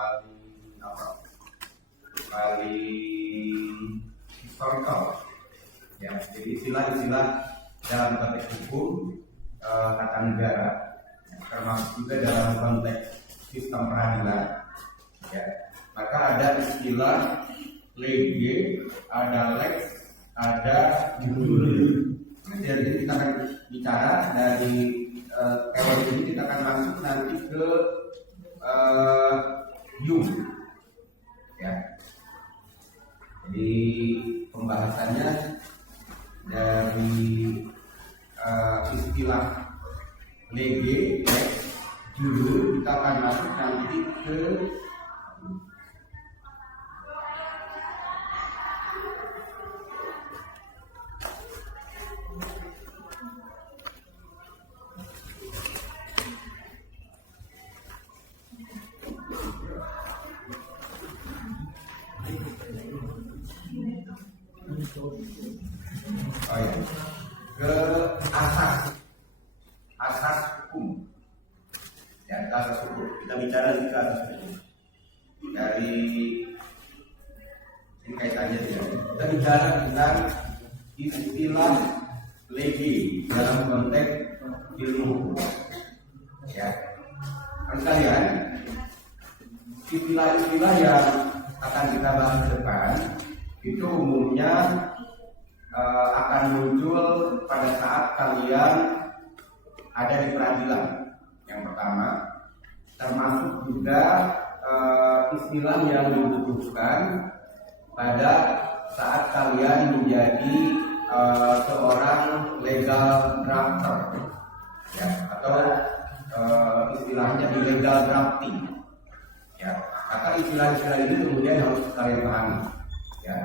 paling apa? Paling historical. Ya, jadi istilah-istilah dalam konteks hukum tata negara, termasuk juga dalam konteks sistem peradilan. Ya, maka ada istilah lege, ada lex, ada jure. Jadi kita akan bicara dari teori ini, kita akan masuk nanti ke jum. Ya, jadi pembahasannya dari istilah lege, lex, jure, kita akan masuk nanti ke ke asas hukum. Ya, ke asas hukum. Kita bicara di ke asas hukum. Dari ini kaitannya ya. Kita bicara tentang istilah legi dalam konteks ilmu hukum. Ya, sekalian, istilah-istilah yang akan kita bahas ke depan itu umumnya akan muncul pada saat kalian ada di peradilan. Yang pertama, termasuk juga istilah yang dibutuhkan pada saat kalian menjadi seorang legal drafter, ya, atau istilahnya di legal drafting. Ya, maka istilah-istilah ini kemudian harus kalian pahami. Ya,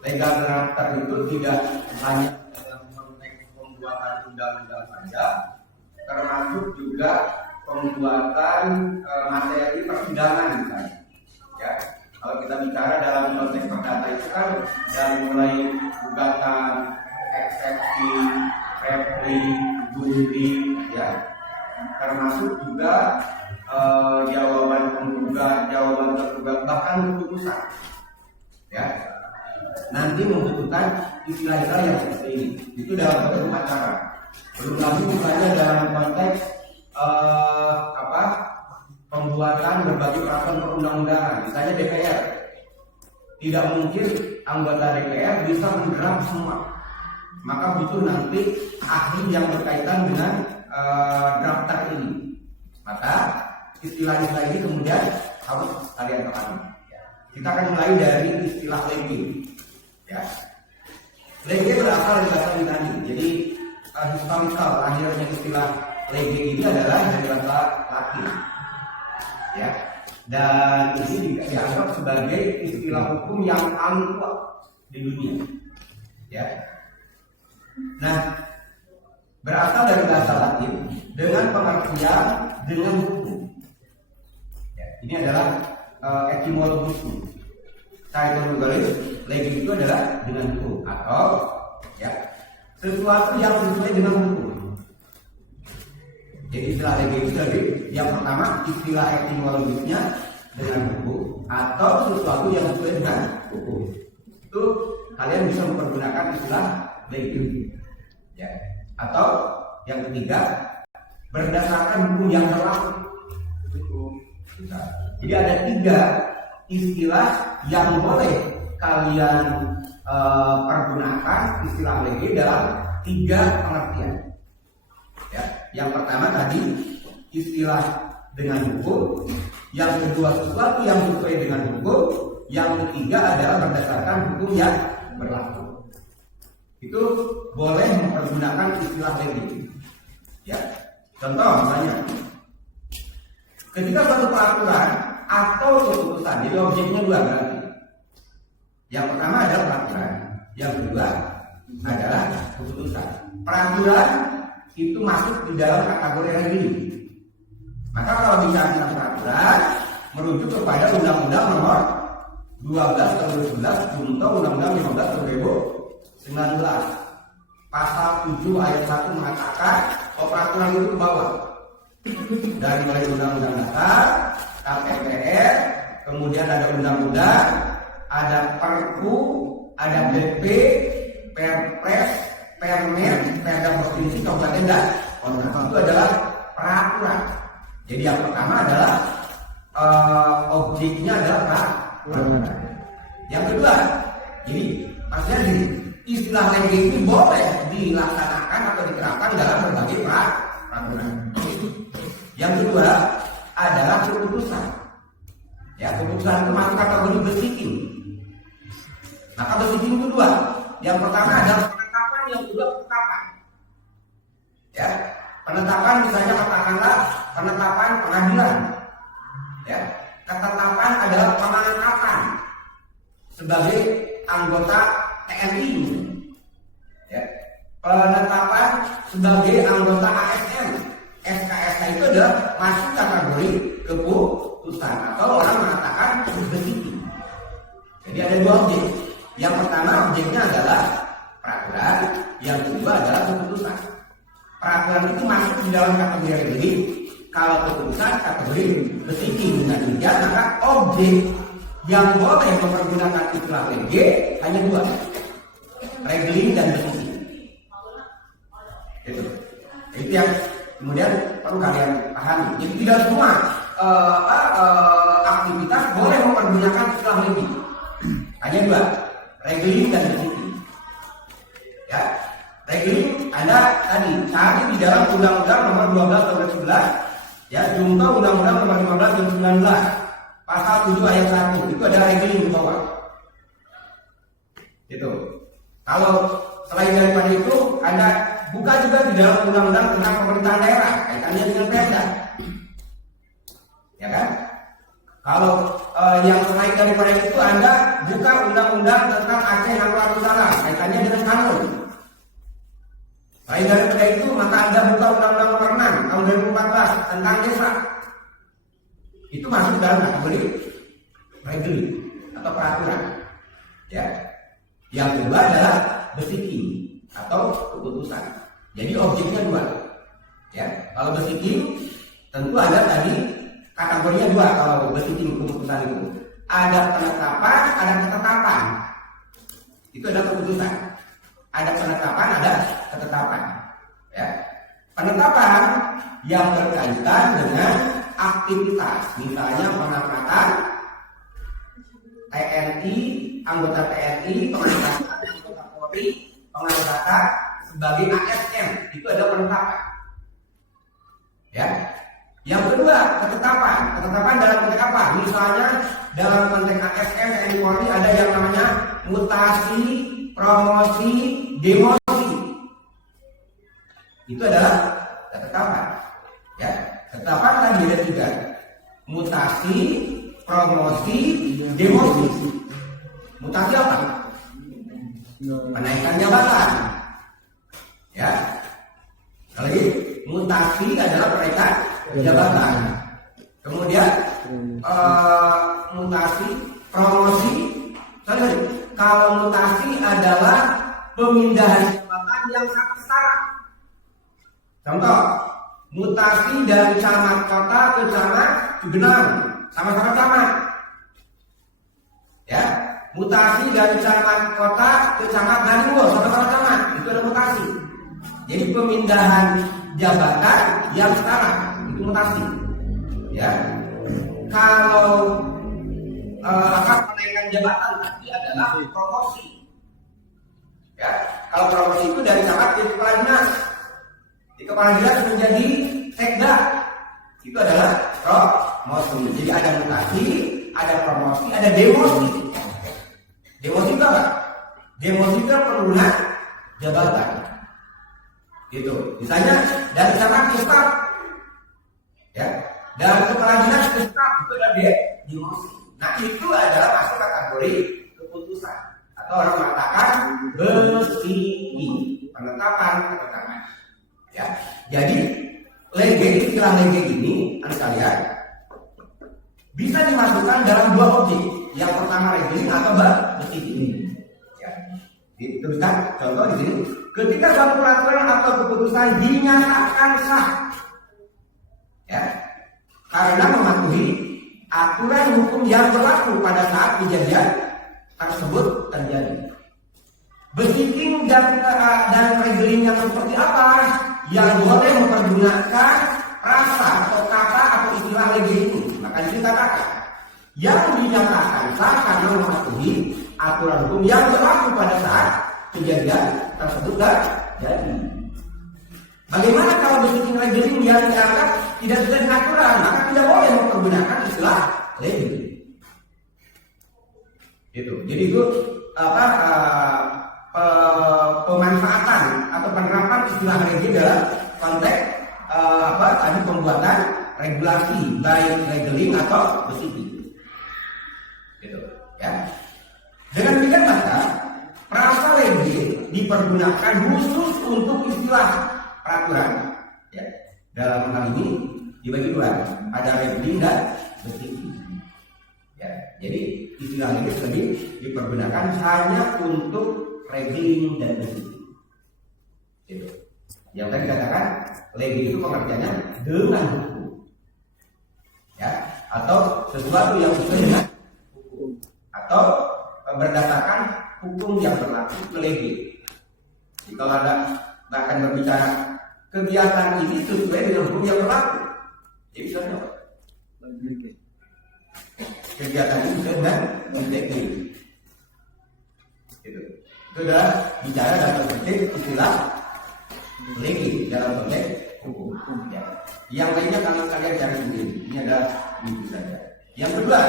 legal drafter itu tidak hanya dalam konteks pembuatan undang-undang saja, termasuk juga pembuatan materi persidangan misalnya. Ya, kalau kita bicara dalam konteks perdata itu kan dari mulai gugatan, eksepsi, replik, juri, ya, termasuk juga jawaban penggugat, jawaban tergugat, bahkan keputusan. Ya, nanti membutuhkan istilah-istilah yang seperti ini. Itu dalam konteks acara. Belum lagi misalnya dalam konteks pembuatan berbagai peraturan perundang-undangan, misalnya DPR. Tidak mungkin anggota DPR bisa mendraft semua. Maka butuh nanti ahli yang berkaitan dengan drafter ini. Maka istilah-istilah ini kemudian harus kalian pahami. Kita akan mulai dari istilah lege. Ya, lege berasal dari bahasa Yunani. Jadi historical lahirnya istilah lege ini adalah dari bahasa Latin. Ya, dan ini dianggap sebagai istilah hukum yang paling kuat di dunia. Ya, nah, berasal dari bahasa Latin dengan pengertian dengan hukum. Ya, ini adalah etimologisnya. Saya menulis legi itu adalah dengan hukum atau ya sesuatu yang sesuai dengan hukum. Jadi istilah legi itu dari yang pertama istilah etimologisnya dengan hukum atau sesuatu yang sesuai dengan hukum. Itu kalian bisa mempergunakan istilah legi. Ya. Atau yang ketiga berdasarkan hukum yang berlaku. Jadi ada 3 istilah yang boleh kalian pergunakan istilah lege dalam 3 pengertian. Ya, yang pertama tadi istilah dengan hukum, yang kedua sesuatu yang sesuai dengan hukum, yang ketiga adalah berdasarkan hukum yang berlaku. Itu boleh mempergunakan istilah lege. Ya, contoh misalnya, ketika suatu peraturan atau keputusan, jadi objeknya 2 berarti. Yang pertama adalah peraturan, yang kedua adalah keputusan. Peraturan itu masuk di dalam kategori reguli. Maka kalau bicara tentang peraturan, merujuk kepada Undang-Undang Nomor 12 Tahun 2011 junto Undang-Undang 15 Tahun 2019. Pasal 7 ayat 1 mengatakan bahwa peraturan itu ke bawah dari mulai Undang-Undang Dasar, KPR, kemudian ada undang-undang, ada perpu, ada PP, Perpres, Permen, Perda provinsi, kabupaten dan kota. Itu adalah peraturan. Jadi yang pertama adalah objeknya adalah peraturan. Yang kedua, jadi maksudnya gini, istilah lege ini boleh dilaksanakan atau diterapkan dalam berbagai peraturan. Yang kedua adalah keputusan. Ya, keputusan itu masuk kategori besiking. Maka besiking itu dua. Yang pertama adalah penetapan, yang kedua ketetapan. Ya, penetapan misalnya katakanlah penetapan pengadilan. Ya, ketetapan adalah pengangkatan sebagai anggota TNI. Ya, penetapan sebagai anggota ASN, SKSK itu adalah masuk kategori keputusan atau orang mengatakan besiking. Jadi ada dua objek. Yang pertama objeknya adalah peraturan, yang kedua adalah keputusan. Peraturan itu masuk di dalam kategori regli, kalau keputusan kategori besiking. Dengan demikian maka objek yang boleh mempergunakan istilah lege hanya dua, regli dan besiking. Itu yang kemudian perlu kalian pahami. Jadi tidak semua aktivitas boleh mempergunakan istilah lege. Hanya dua, regli dan besiking. Ya, regli ada tadi saat di dalam Undang-Undang Nomor 12 Tahun 2011, ya, Junto Undang-Undang Nomor 15 Tahun 19, Pasal 7 Ayat 1 itu ada regli di bawah. Itu. Kalau selain daripada itu, Anda buka juga di dalam Undang-Undang tentang pemerintahan daerah kaitannya dengan Perda. Ya kan? Kalau yang selain daripada itu Anda buka Undang-Undang tentang Aceh Nanggroe Salam kaitannya dengan kanun. Selain daripada itu maka Anda buka Undang-Undang Nomor 6 Tahun 2014 tentang desa. Itu masuk dalam kategori regli atau peraturan. Ya. Yang kedua adalah besiking atau keputusan. Jadi objeknya dua. Ya, kalau besiking tentu ada tadi kategorinya dua. Kalau besiking keputusan itu ada penetapan, ada ketetapan. Itu ada keputusan. Ada penetapan, ada ketetapan. Ya, penetapan yang berkaitan dengan aktivitas, misalnya pengangkatan TNI, anggota TNI, pengangkatan anggota Polri, pengangkatan sebagai ASN, itu ada penetapan. Ya. Yang kedua, ketetapan. Ketetapan dalam konteks apa? Misalnya dalam konteks ASN TNI Polri ada yang namanya mutasi, promosi, demosi. Itu adalah ketetapan. Ya. Ketetapan tadi ada tiga. Mutasi, promosi, demosi. Mutasi apa? Penaikan jabatan. Ya. Lagi mutasi adalah penaikan jabatan. Kemudian mutasi, promosi. Sorry, kalau mutasi adalah pemindahan jabatan yang sangat setara. Contoh, mutasi dari camat kota ke camat Cugenang, sama-sama camat. Ya, mutasi dari camat kota ke camat Naniwo, sama-sama camat. Itu ada mutasi. Jadi pemindahan jabatan yang setara itu mutasi. Ya, kalau penaikan jabatan tadi adalah promosi. Ya, kalau promosi itu dari camat ke kepala dinas. Di kepala dinas menjadi sekda. Itu adalah promosi. Jadi ada mutasi, ada promosi, ada demosi. Demosi itu apa? Demosi itu penurunan jabatan. Gitu. Misalnya dari camat ke staf. Ya, dari kepala dinas ke staf itu ada demosi. Nah, itu adalah masuk kategori keputusan atau orang mengatakan besiking, penetapan ketetapan. Ya, jadi istilah lege ini, anak kalian bisa dimasukkan dalam dua objek. Yang pertama regli atau besiking. Ya, itu bisa contoh di sini. Ketika suatu peraturan atau keputusan dinyatakan sah, ya, karena mematuhi aturan hukum yang berlaku pada saat kejadian tersebut terjadi. Besiking dan regeling yang seperti apa yang boleh mempergunakan frasa atau kata atau istilah regeling ini? Maka dikatakan yang dinyatakan sah karena mematuhi aturan hukum yang berlaku pada saat kejadian tersebut terjadi. Bagaimana kalau besiking regeling yang dianggap tidak sesuai dengan aturan? Maka tidak boleh mempergunakan istilah regeling. Jadi itu pemanfaatan atau penerapan istilah regeling dalam konteks tadi pembuatan regulasi baik regeling atau besiking. Ya. Dengan demikian maka frasa regeling dipergunakan khusus untuk istilah peraturan. Ya. Dalam hal ini dibagi dua, ada regeling dan besiking. Ya. Jadi istilah ini lebih dipergunakan hanya untuk regeling dan besiking. Gitu. Yang tadi katakan regeling itu pengertiannya dengan hukum, ya, atau sesuatu yang sesuai dengan hukum, atau berdasarkan hukum yang berlaku. Regeling. Jadi kalau ada akan berbicara kegiatan ini sesuai dengan hukum yang berlaku, jadi misalnya kegiatan ini sesuai dengan regeling. Gitu. Itu adalah bicara dalam konteks istilah regeling dalam konteks hukum. Ya. Yang lainnya kalian cari sendiri. Ini adalah itu saja. Yang kedua,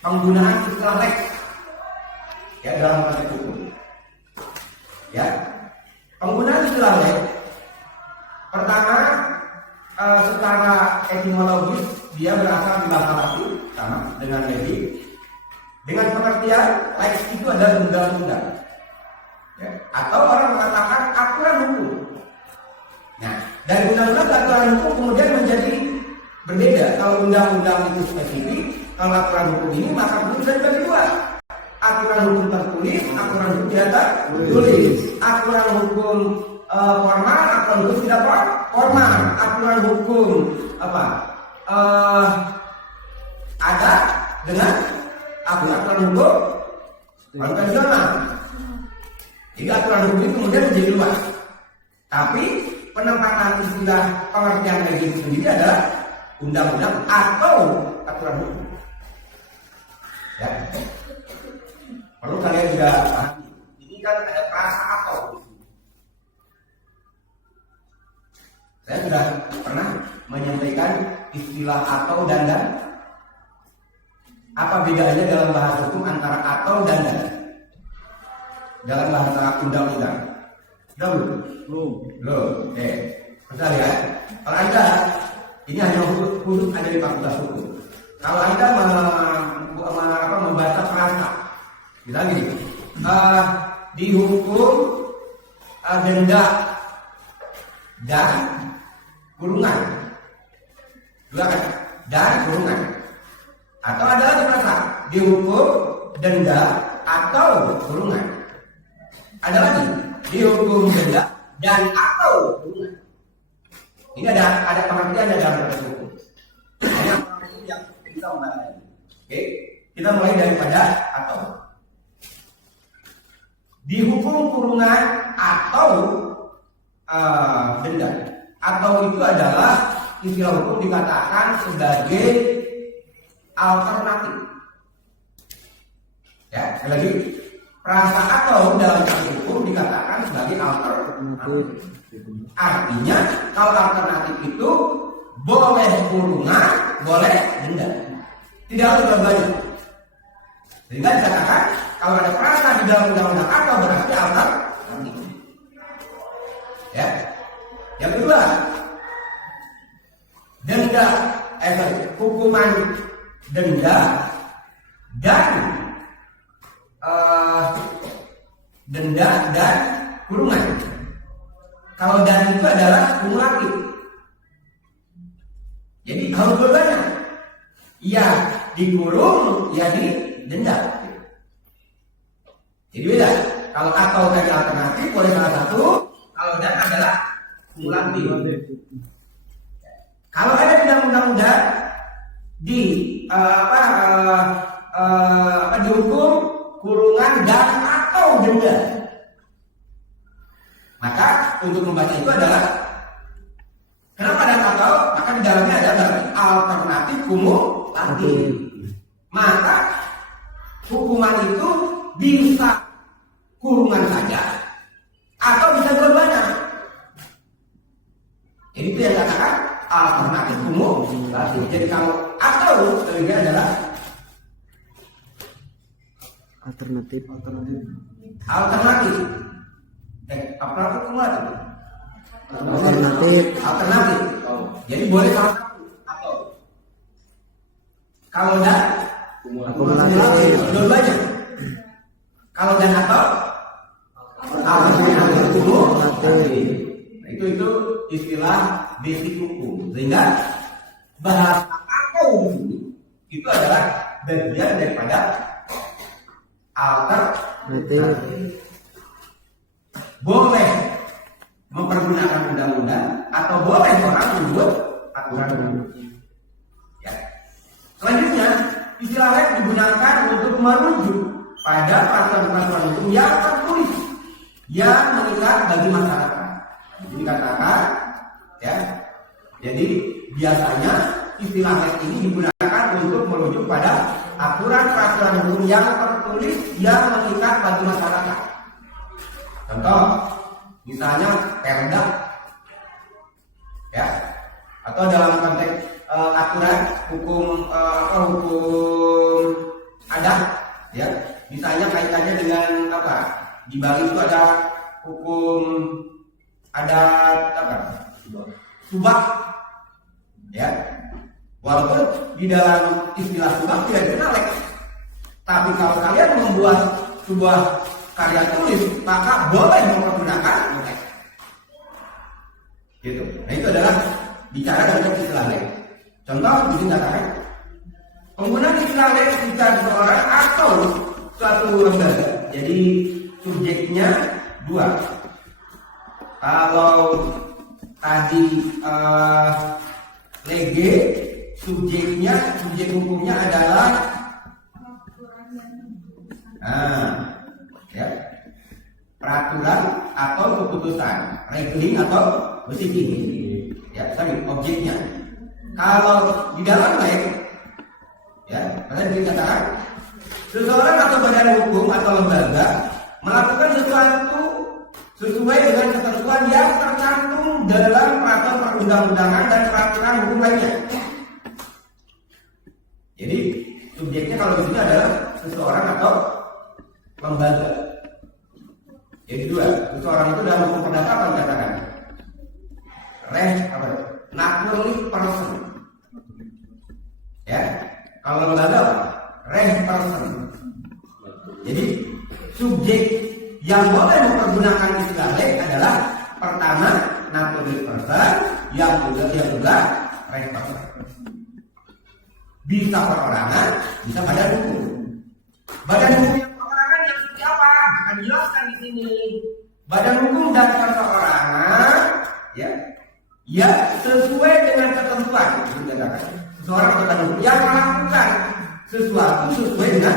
penggunaan istilah leg ya dalam konteks hukum. Ya, penggunaan istilah leg pertama secara etimologis dia berasal dari bahasa Latin sama dengan legis. Dengan pengertian lex itu adalah undang-undang, ya. Atau orang mengatakan aturan hukum. Nah, dari undang-undang ke aturan hukum kemudian menjadi berbeda. Kalau undang-undang itu spesifik, kalau aturan hukum ini maka bisa dibagi dua. Aturan hukum tertulis, aturan hukum tidak tertulis. Aturan hukum formal, aturan hukum tidak formal. Aturan hukum ada dengan aturan hukum konvensional. Jadi aturan hukum itu kemudian menjadi luas. Tapi penempatan istilah pengertian regeling sendiri adalah undang-undang atau aturan hukum. Ya. Perlu kalian juga pahami. Ini kan ada frasa atau. Saya sudah pernah menyampaikan istilah atau dan. Apa bedanya dalam bahasa hukum antara atau dan? Dalam bahasa undang-undang? Belum. Oke. Kita lihat. Kalau Anda ini hanya khusus ada di fakultas hukum. Kalau Anda membaca frasa, misalnya gini, dihukum denda dan kurungan, dua kan? Dan kurungan. Atau ada lagi frasa dihukum denda atau kurungan. Ada lagi dihukum denda dan atau kurungan. Ini ada pengertian dalam konteks hukum. Hanya yang kita membahas. Oke, kita mulai daripada atau. Dihukum kurungan atau denda. Atau itu adalah istilah hukum dikatakan sebagai alternatif. Ya, sekali lagi, frasa atau dalam konteks hukum dikatakan sebagai alternatif. Artinya, kalau alternatif itu boleh kurungan, boleh denda. Tidak harus dua-duanya. Sehingga dikatakan kalau ada frasa di dalam undang-undang atau berarti alternatif. Ya. Yang kedua, hukuman denda dan kurungan. Kalau dan itu adalah kumulatif. Jadi harus dua-duanya. Ya dikurung, ya didenda. Jadi beda. Kalau atau tadi alternatif boleh salah satu. Kalau dan adalah kumulatif. Kalau ada di dalam undang-undang di dihukum kurungan dan atau denda. Maka untuk membaca itu adalah kenapa ada atau? Maka di dalamnya ada alternatif kumulatif. Maka hukuman itu bisa kurungan saja atau bisa dua-duanya. Jadi itu yang dikatakan alternatif kumulatif. Jadi kalau atau sebagai adalah alternatif alternatif kumulatif. Alternatif. Jadi boleh salah satu atau kalau dan kumulatif dua-duanya. Kalau dan atau alternatif kumulatif. Nah, itu istilah basic hukum. Sehingga bahasa atau itu adalah bagian daripada alternatif. Boleh mempergunakan undang-undang atau boleh orang membuat aturan. Ya. Selanjutnya, istilah lain digunakan untuk merujuk pada peraturan-peraturan hukum yang tertulis yang mengikat bagi masyarakat. Ini katakan, ya. Jadi biasanya istilah lain ini digunakan untuk merujuk pada aturan peraturan hukum yang tertulis yang mengikat bagi masyarakat. Contoh, misalnya perda, ya, atau dalam konteks aturan hukum adat, ya, misalnya kaitannya dengan apa? Di Bali itu ada hukum adat apa? Subak, ya. Walaupun di dalam istilah subak tidak dikenal, tapi kalau kalian membuat sebuah karya tulis, maka boleh mempergunakan teks. Gitu. Nah itu adalah bicara tentang istilah lain. Contoh di sini katakan penggunaan istilah lain jika seseorang atau suatu lembaga. Jadi subjeknya dua. Kalau tadi lege, subjek hukumnya adalah ya, peraturan atau keputusan, regling atau proceeding, ya, objeknya. Kalau di dalam lain, ya, kalian dikatakan seseorang atau badan hukum atau lembaga melakukan sesuatu sesuai dengan ketentuan yang tercantum dalam peraturan perundang-undangan dan peraturan hukum lainnya. Jadi subjeknya kalau di sini adalah seseorang atau lembaga. Jadi dua, seseorang itu dalam hukum perdata apa dikatakan? Naturally person. Ya, kalau lembaga person. Jadi subjek yang boleh mempergunakan istilah lain adalah pertama naturally person, yang juga person. Bisa perorangan, bisa badan hukum. Badan hukum yang perorangan yang seperti apa? Akan jelaskan di sini. Badan hukum dan perseorangan, ya sesuai dengan ketentuan. Seseorang atau badan hukum yang melakukan sesuatu sesuai dengan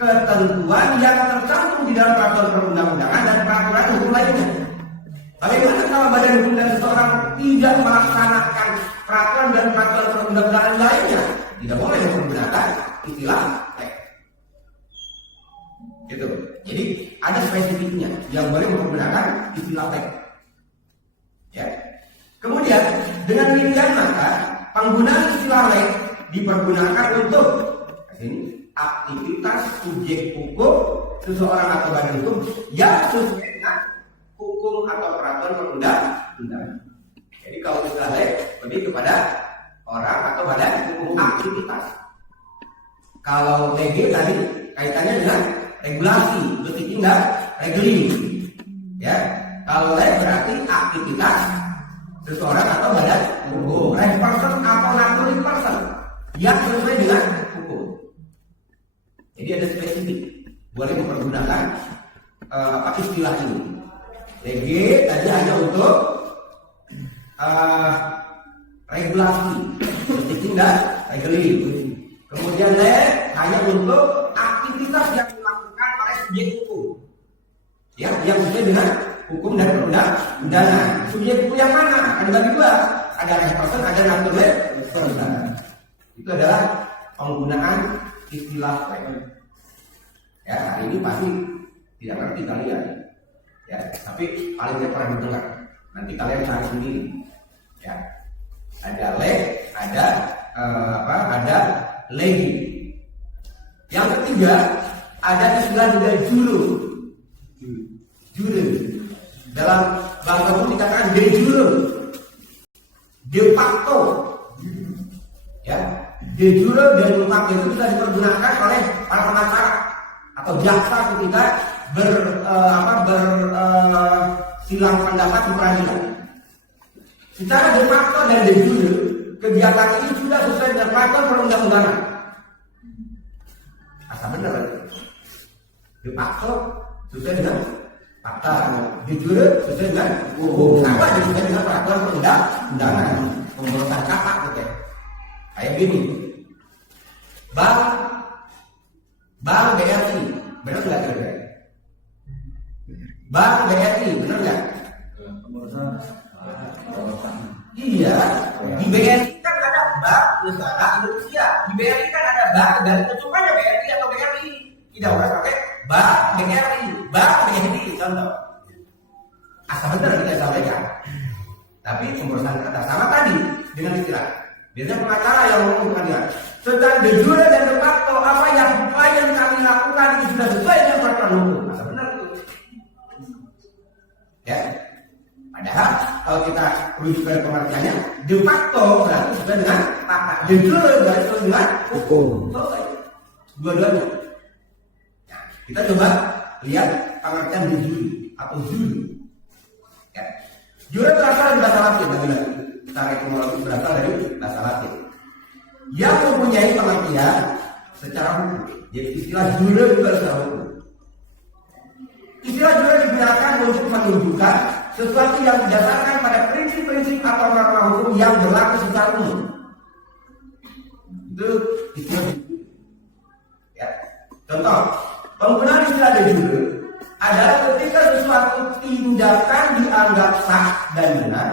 ketentuan yang tercantum di dalam peraturan perundang-undangan dan peraturan hukum lainnya. Bagaimana kalau badan hukum dan seseorang tidak melaksanakan peraturan dan peraturan perundang-undangan lainnya? Tidak boleh menggunakan istilah teks. Gitu. Jadi ada spesifiknya yang boleh menggunakan istilah teks. Ya. Kemudian dengan demikian maka penggunaan istilah lain dipergunakan untuk aktivitas subjek hukum seseorang atau badan hukum yang sesuai dengan hukum atau peraturan perundang-undangan. Jadi kalau istilah lain lebih kepada orang atau badan hukum aktivitas. Kalau lege tadi kaitannya dengan regulasi, berarti tinggal regling. Ya, kalau lain berarti aktivitas seseorang atau badan hukum, person atau naturally person yang sesuai dengan hukum. Jadi ada spesifik, boleh mempergunakan istilah ini. Lege tadi hanya untuk regulasi, berarti tinggal regeling. Kemudian leg hanya untuk aktivitas yang dilakukan oleh subjek hukum. Ya, yang sesuai dengan hukum dan perundang-undangan. Subjek hukum yang mana? Ada bagi dua. Ada leg person, ada naturally person. Itu adalah penggunaan istilah leg. Ya, hari ini pasti tidak ngerti kalian. Ya, tapi paling tidak pernah mendengar. Nanti kalian cari sendiri. Ya, ada leg, ada ada legi. Yang ketiga ada istilah juga juru. Juru dalam bahasa umum dikatakan de jure, de facto. Ya, de jure dan de facto itu bisa dipergunakan oleh para pengacara atau jaksa ketika silang pendapat di pengadilan. Secara de facto dan de jure, kegiatan ini sudah sesuai dengan peraturan perundang-undangan. Asal benar. De facto sesuai dengan fakta, de jure sesuai dengan hukum. Apa sesuai dengan peraturan perundang-undangan? Pemberontakan kata gitu. Kayak gini. Bank BRI, benar nggak kira-kira? Bank BRI, benar nggak? Iya, di BRI kan ada Bank Negara Indonesia. Di BRI kan ada bank dan kecuali BRI atau BRI. Tidak boleh pakai Bank BRI, Bank BRI contoh. Asal benar kita sampaikan. Tapi pemberontakan kata sama tadi dengan istilah. Biasanya pengacara yang ngomong pengadilan. Sedang de jure dan de facto apa yang klien kami lakukan itu sudah sesuai dengan peraturan hukum. Asal benar itu. Ya. Padahal kalau kita rujuk pada pengertiannya, de facto berarti sesuai dengan fakta, de jure berarti sesuai dengan hukum. Dua-duanya. Nah, kita coba lihat pengertian de jure atau jure. Ya. Jure berasal dari bahasa Latin, lagi-lagi. Secara etimologi berasal dari bahasa Latin. Yang mempunyai pengertian secara hukum. Jadi istilah jure juga secara hukum. Istilah jure digunakan untuk menunjukkan sesuatu yang didasarkan pada prinsip-prinsip atau norma hukum yang berlaku secara umum. Itu istilah jure. Ya. Contoh, penggunaan istilah de jure adalah ketika sesuatu tindakan dianggap sah dan benar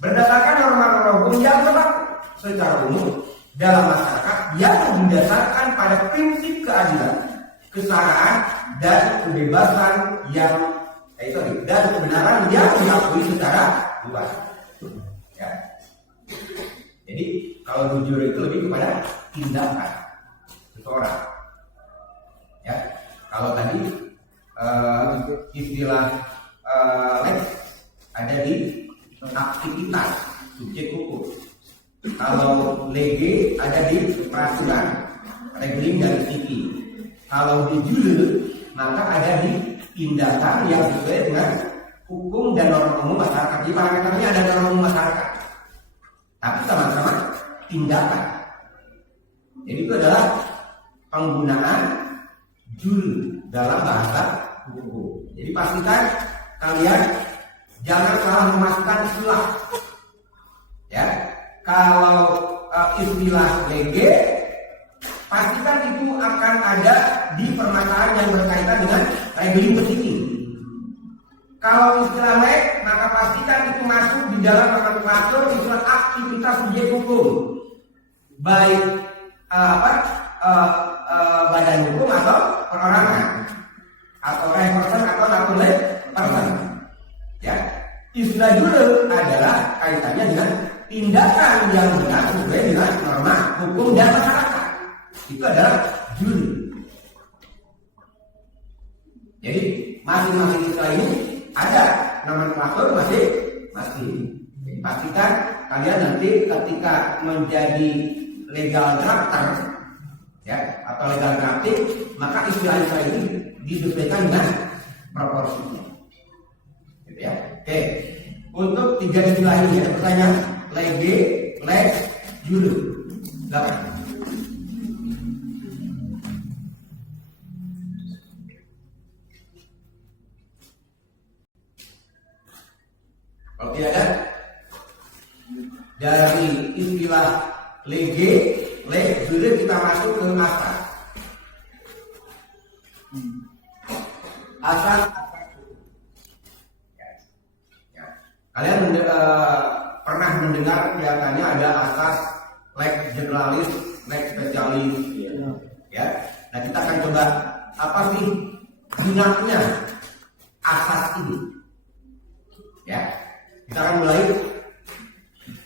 berdasarkan norma-norma hukum yang berlaku secara umum dalam masyarakat yang didasarkan pada prinsip keadilan, kesetaraan, dan kebebasan yang dan kebenaran yang diakui secara luas. Ya. Jadi kalau jujur itu lebih kepada tindakan seseorang. Ya. Kalau tadi istilah lex ada di aktivitas subjek hukum. Kalau lege ada di peraturan, regeling dan ciki. Kalau di jure maka ada di tindakan yang sesuai dengan hukum dan norma umum masyarakat. Di parameternya ada norma umum masyarakat, tapi sama-sama tindakan. Jadi itu adalah penggunaan jure dalam bahasa hukum. Jadi pastikan kalian jangan salah memasukkan istilah. Ya, kalau istilah lege, pastikan itu akan ada di permasalahan yang berkaitan dengan regeling petisi. Kalau istilah leg, maka pastikan itu masuk di dalam nomenklatur istilah aktivitas subjek hukum, baik badan hukum atau perorangan, atau person atau naturally person. Ya, istilah jure adalah kaitannya dengan tindakan yang benar sesuai dengan norma hukum dan masyarakat. Itu adalah jure. Jadi masing-masing istilah ini ada nomenklatur masing-masing. Jadi pastikan kalian nanti ketika menjadi legal drafter, ya, atau legal drafting, maka istilah-istilah ini disesuaikan dengan proporsinya. Gitu ya. Oke. Untuk tiga istilah ini ada pertanyaan: lege, lex, jure. Silakan. Kalau tidak ada, dari istilah lege, Sudah kita masuk ke asas. Asas. Ya. Kalian pernah mendengar kelihatannya ada asas lex generalis, lex specialis, ya. Nah kita akan coba apa sih jinaknya asas ini, ya. Kita akan mulai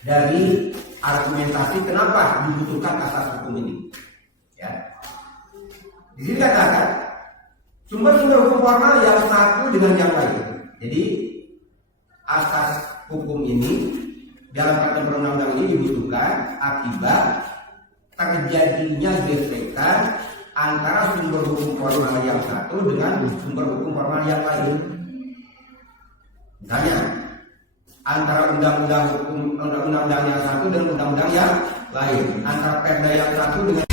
dari argumentasi kenapa dibutuhkan asas hukum ini, ya. Di sini katakan sumber-sumber hukum formal yang satu dengan yang lain. Jadi asas hukum ini dalam peraturan perundang-undangan ini dibutuhkan akibat terjadinya gesekan antara sumber hukum formal yang satu dengan sumber hukum formal yang lain. Misalnya antara undang-undang yang satu dengan undang-undang yang lain, antara perda yang satu dengan